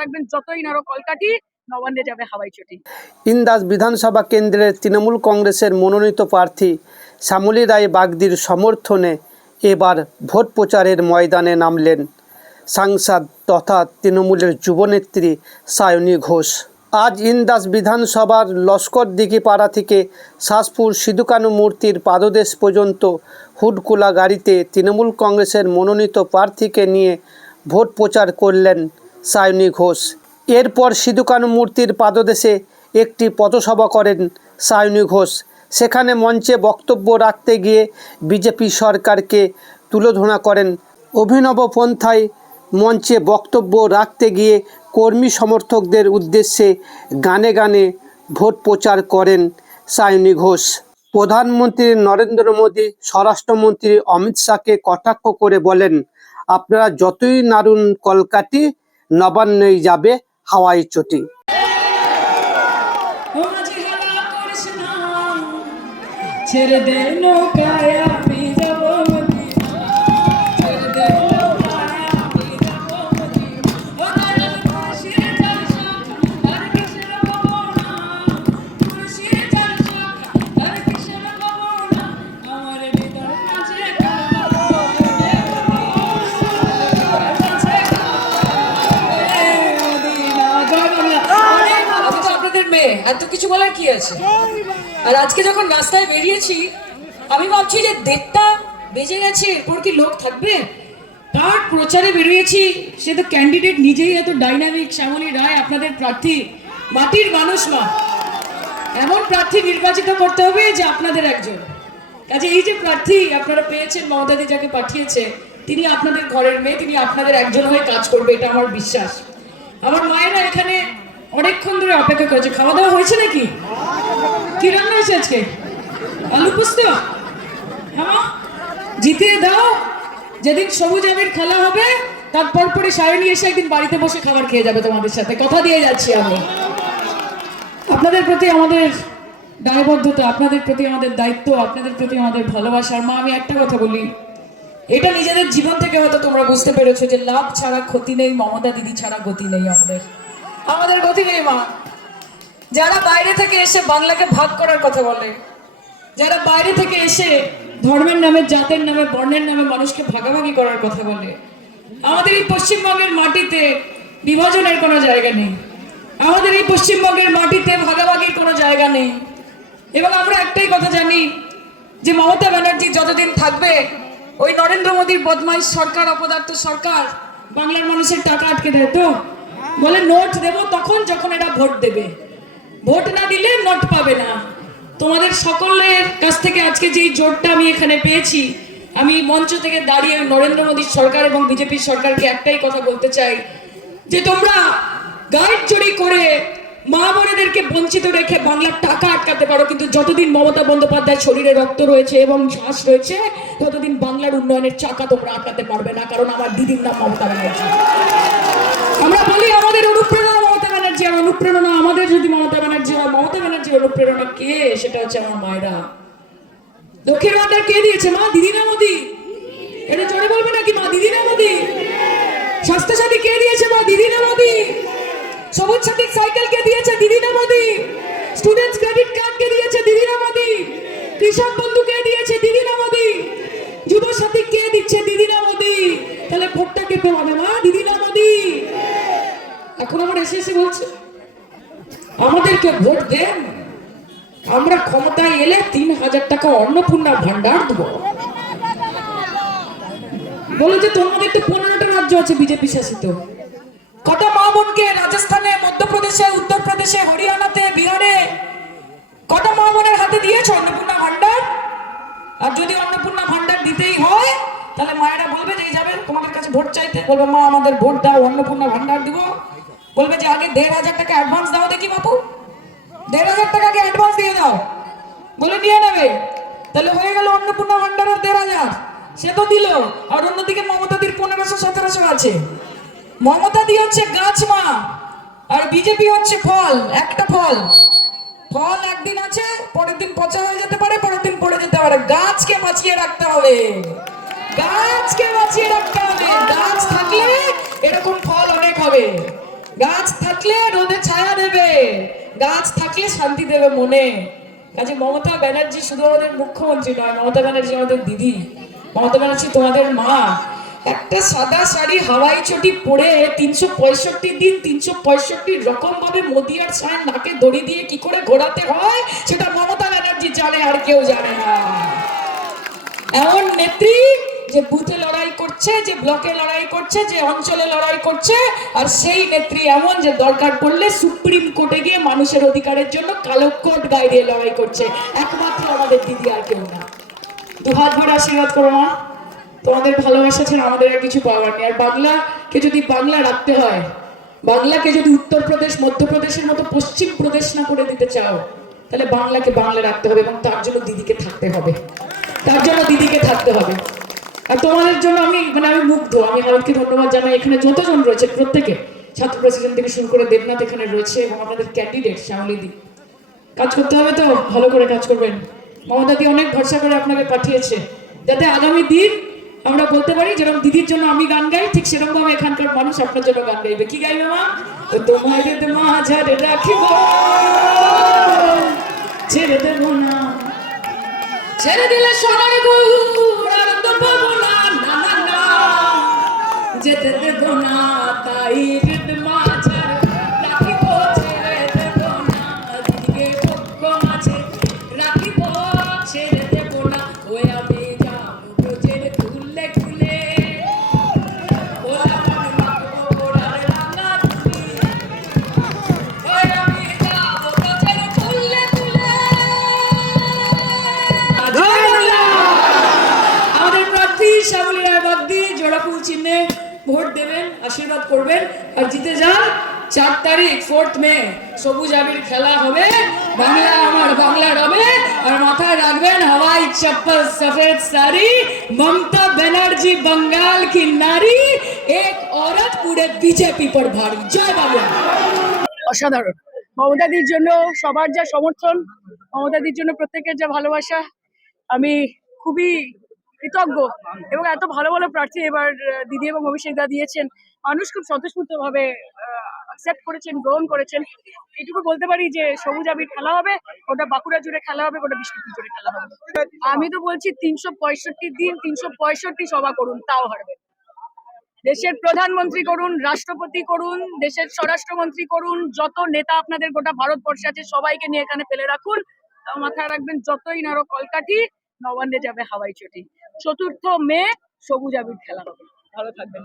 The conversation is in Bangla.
রাখবেন যতই নাড়ো কলকাঠি, নবান্নে যাবে হাওয়াই চটি। ইন্দাস বিধানসভা কেন্দ্রের তৃণমূল কংগ্রেসের মনোনীত প্রার্থী শ্যামলী রায় বাগদির সমর্থনে এবার ভোট প্রচারের ময়দানে নামলেন সাংসদ তথা তৃণমূলের যুবনেত্রী সায়নী ঘোষ। আজ ইন্দাস বিধানসভার লস্করদিঘি পাড়া থেকে শাসপুর সিধু-কানু মূর্তির পাদদেশ পর্যন্ত হুডকোলা গাড়িতে তৃণমূল কংগ্রেসের মনোনীত প্রার্থীকে নিয়ে ভোট প্রচার করলেন সায়নী ঘোষ। এরপর সিধু-কানু মূর্তির পাদদেশে একটি পথসভা করেন সায়নী ঘোষ। সেখানে মঞ্চে বক্তব্য রাখতে গিয়ে বিজেপি সরকারকে তুলোধনা করেন। অভিনব পন্থায় মঞ্চে বক্তব্য রাখতে গিয়ে কর্মী সমর্থকদের উদ্দেশ্যে গানে গানে ভোট প্রচার করেন সায়নী ঘোষ। প্রধানমন্ত্রী নরেন্দ্র মোদী, স্বরাষ্ট্রমন্ত্রী অমিত শাহকে কটাক্ষ করে বলেন, আপনারা যতই নাড়ুন কলকাঠি, নবান্নেই যাবে হাওয়াই চটি। ছেড়ে দে নৌকায় আমি যাব মদিনা, ছেড়ে দে নৌকায় আমি যাব মদিনা, ও দয়াল খুশির জলসা আর কিসের ভাবনা, খুশির জলসা আর কিসের ভাবনা, আমার হৃদয় কাছে আমি তো আপনাদের মেয়ে, এত কিছু বলার কি আছে? আর আজকে যখন রাস্তায় বেরিয়েছি আমি ভাবছি যে 1:30টা বেজে গেছে, এরপর কি লোক থাকবে? কার প্রচারে বেরিয়েছি, সে তো ক্যান্ডিডেট নিজেই এত ডাইনামিক। শ্যামলী রায় আপনাদের প্রার্থী, মাটির মানুষ মা, এমন প্রার্থী নির্বাচিত করতে হবে যে আপনাদের একজন। কাজে এই যে প্রার্থী আপনারা পেয়েছেন, মমতাদি যাকে পাঠিয়েছে, তিনি আপনাদের ঘরের মেয়ে, তিনি আপনাদের একজন হয়ে কাজ করবে, এটা আমার বিশ্বাস। আমার মায়েরা এখানে অনেকক্ষণ ধরে অপেক্ষা করেছে। খাওয়া দাওয়া হয়েছে নাকি? কি রান্না হয়েছে আজকে? আলু পোস্ত? হ্যাঁ, জিতিয়ে দাও। যেদিন সবুজ আবির খেলা হবে তারপর পরে সায়নী এসে একদিন বাড়িতে বসে খাবার খেয়ে যাবে তোমাদের সাথে, কথা দিয়ে যাচ্ছি আমি। আপনাদের প্রতি আমাদের দায়বদ্ধতা, আপনাদের প্রতি আমাদের দায়িত্ব, আপনাদের প্রতি আমাদের ভালোবাসার মা। আমি একটা কথা বলি, এটা নিজেদের জীবন থেকে হয়তো তোমরা বুঝতে পেরেছো যে লাভ ছাড়া ক্ষতি নেই, মমতা দিদি ছাড়া গতি নেই। আমাদের গতি নেই মা। যারা বাইরে থেকে এসে বাংলাকে ভাগ করার কথা বলে, যারা বাইরে থেকে এসে ধর্মের নামে, জাতের নামে, বর্ণের নামে মানুষকে ভাগাভাগি করার কথা বলে, আমাদের এই পশ্চিমবঙ্গের মাটিতে বিভাজনের কোনো জায়গা নেই, আমাদের এই পশ্চিমবঙ্গের মাটিতে ভাগাভাগির কোনো জায়গা নেই। এবং আমরা একটাই কথা জানি যে মমতা ব্যানার্জি যতদিন থাকবে, ওই নরেন্দ্র মোদীর বদমাইশ সরকার, অপদার্থ সরকার বাংলার মানুষের টাকা আটকে দেয়। তো বলে নোট দেব তখন যখন এরা ভোট দেবে, ভোট না দিলে নোট পাবে না। তোমাদের সকলের কাছ থেকে আজকে যেই জোরটা আমি এখানে পেয়েছি, আমি মঞ্চ থেকে দাঁড়িয়ে নরেন্দ্র মোদীর সরকার এবং বিজেপির সরকারকে একটাই কথা বলতে চাই যে তোমরা গাইড চুরি করে মা বোনেদেরকে বঞ্চিত রেখে বাংলার টাকা আটকাতে পারো, কিন্তু যতদিন মমতা বন্দ্যোপাধ্যায়ের শরীরে রক্ত রয়েছে এবং শ্বাস রয়েছে, ততদিন বাংলার উন্নয়নের চাকা তোমরা আটকাতে পারবে না। কারণ আমার দিদির নাম মমতা ব্যানার্জি। আমরা বলি আমাদের অনুপ্রেরণা মমতা ব্যানার্জি, আর অনুপ্রেরণা আমাদের যদি মমতা ব্যানার্জি হয়, মমতা ব্যানার্জির অনুপ্রেরণা কে? সেটা হচ্ছে আমার মায়েরা। দক্ষিণ ভান্ডার কে দিয়েছে? মা, দিদি না মোদি? এটা জোরে বলবে নাকি? মা, দিদি না মোদি? স্বাস্থ্যসাথী কে দিয়েছে? মা, দিদি না মোদি? সবুজ সাথী সাইকেল কে দিয়েছে? দিদি না মোদি? স্টুডেন্টস ক্রেডিট কার্ড কে দিয়েছে? দিদি না মোদি? কৃষক বন্ধু কে দিয়েছে? দিদি না মোদি? যুব সাথী কে দিচ্ছে? দিদি না মোদি? তাহলে ভোটটা কে পাবে? মা, দিদি না মোদি? এখন আমার এসে বলছে আমাদেরকে ভোট দেন, আমরা ক্ষমতায় এলে 3000 টাকা অন্নপূর্ণা ভান্ডার দেবো। বলে যে তোমাদের তো 15টা রাজ্য আছে বিজেপি শাসিত, কত মা বোনকে রাজস্থানে, মধ্যপ্রদেশে, উত্তরপ্রদেশে, হরিয়ানাতে, বিহারে কত মা বোনের হাতে দিয়েছে অন্নপূর্ণা ভান্ডার? আর যদি অন্নপূর্ণা ভান্ডার দিতেই হয়, তাহলে মায়েরা বলবে যে যাবেন তোমাদের কাছে ভোট চাইতে, বলবে মা আমাদের ভোট দাও, অন্নপূর্ণা ভান্ডার দিব। বলবে যে আগে 1500 টাকা অ্যাডভান্স দাও। দেখি বাপু, 1500 টাকা আগে অ্যাডভান্স দিয়ে দাও, বলে নিয়ে নেবে। তাহলে হয়ে গেল অন্নপূর্ণা ভান্ডার আর 1500, সে তো দিল। আর অন্যদিকে মমতাদির 1500-1700 আছে। মমতাদি হচ্ছে গাছ মা, আর বিজেপি হচ্ছে ফল। একটা ফল, ফল একদিন আছে, পরের দিন পচা হয়ে যেতে পারে, পরের দিন পড়ে যেতে পারে। গাছকে বাঁচিয়ে রাখতে হবে, গাছকে বাঁচিয়ে রাখতে হবে। গাছ থাকলে এরকম ফল অনেক হবে। গাছ থাকলে রোদে ছায়া দেবে, গাছ থাকলে শান্তি দেবে মনে। কাজে মমতা ব্যানার্জি শুধু আমাদের মুখ্যমন্ত্রী নয়, মমতা ব্যানার্জি আমাদের দিদি, মমতা ব্যানার্জি তোমাদের মা। একটা সাদা শাড়ি হাওয়াই চটি পরে 365 দিন 365 রকম ভাবে মোদি আর শাহের নাকে দড়ি দিয়ে কি করে ঘোরাতে হয় সেটা মমতা ব্যানার্জি জানে, আর কেউ জানে না। এমন নেত্রী যে বুথে লড়াই করছে, যে ব্লকে লড়াই করছে, যে অঞ্চলে লড়াই করছে, আর সেই নেত্রী এমন যে দরকার পড়লে সুপ্রিম কোর্টে গিয়ে মানুষের অধিকারের জন্য কালো কোট গায়ে দিয়ে লড়াই করছে। একমাত্র আমাদের দিদি, আর কেউ না। দুহাত ভরে আশীর্বাদ করো মা, তোমাদের ভালোবাসা ছাড়া আমাদের আর কিছু পাওয়ার নেই। আর বাংলাকে যদি বাংলা রাখতে হয়, বাংলাকে যদি উত্তরপ্রদেশ মধ্যপ্রদেশের মতো পশ্চিম প্রদেশ না করে দিতে চাও, তাহলে বাংলাকে বাংলা রাখতে হবে, এবং তার জন্য দিদিকে থাকতে হবে, তার জন্য দিদিকে থাকতে হবে। আর তোমাদের জন্য আমি মুগ্ধ। আমি হারুনকে ধন্যবাদ জানাই। এখানে যতজন রয়েছে প্রত্যেকে, ছাত্র প্রেসিডেন্ট থেকে শুরু করে দেবনাথ এখানে রয়েছে, এবং আপনাদের ক্যান্ডিডেট শ্যামলীদি, কাজ করতে হবে তো, ভালো করে কাজ করবেন। মমতাদি অনেক ভরসা করে আপনাকে পাঠিয়েছে, যাতে আগামী দিন আমরা বলতে পারি যেরকম দিদির জন্য আমি গান গাই, ঠিক সেরকম ভাবে এখানকার মানুষ আপনার জন্য গান গাইবে। কি গাইবে মা? তোমার মাঝারে রাখিব, ছেড়ে দেব না, ছেড়ে দিলে সোনার গুড় আর তো পাবো না, না না না, যেতে দেব না, তাই হৃদ মাঝার রাখিব, ছেড়ে দেব না, দিদিকে পক্ষ মাঝে রাখিব, ছেড়ে দেব না। ওই আমি যাব ব্রজের খুলে খুলে, ওরা মন মাখবো ওরার রাঙা তুলি, ওই আমি যাব ব্রজের খুলে খুলে। আমাদের প্রার্থী শ্যামলী রায় বাগদি জোড়া ফুল চিহ্নে ভোট দেবেন, আশীর্বাদ করবেন, আর জিতে যান। 4 তারিখ 4 মে সবুজ আবির খেলা হবে, বাংলা আমার বাংলা রবে। আর মাথায় রাখবেন, হাওয়াই চপ্পল সফেদ সারি, মমতা ব্যানার্জি बंगाल की नारी, एक औरत पूरे बीजेपी पर भारी। जय बाबा। অসাধারণ। মমতাদির জন্য সবার যা সমর্থন, মমতাদির জন্য প্রত্যেকের যা ভালোবাসা, আমি খুবই কৃতজ্ঞ। এবং এত ভালো ভালো প্রার্থী এবার দিদি এবং অভিষেক দা দিয়েছেন, মানুষ খুব স্বতঃস্ফূর্ত ভাবে অ্যাকসেপ্ট করেছেন, গ্রহণ করেছেন। এটুকু বলতে পারি যে সবুজ আবির খেলা হবে, ওটা বাঁকুড়া জুড়ে খেলা হবে, ওটা বিষ্ণুপুর জুড়ে খেলা হবে। আমি তো বলছি 365 দিন 365 সভা করুন, তাও হারবে। দেশের প্রধানমন্ত্রী করুন, রাষ্ট্রপতি করুন, দেশের স্বরাষ্ট্রমন্ত্রী করুন, যত নেতা আপনাদের গোটা ভারতবর্ষে আছে সবাইকে নিয়ে এখানে ফেলে রাখুন, তাও মাথায় রাখবেন যতই নাড়ো কলকাঠি, নবান্নে যাবে হাওয়াই চটি। 4 মে সবুজ আবির খেলা হবে। ভালো থাকবেন।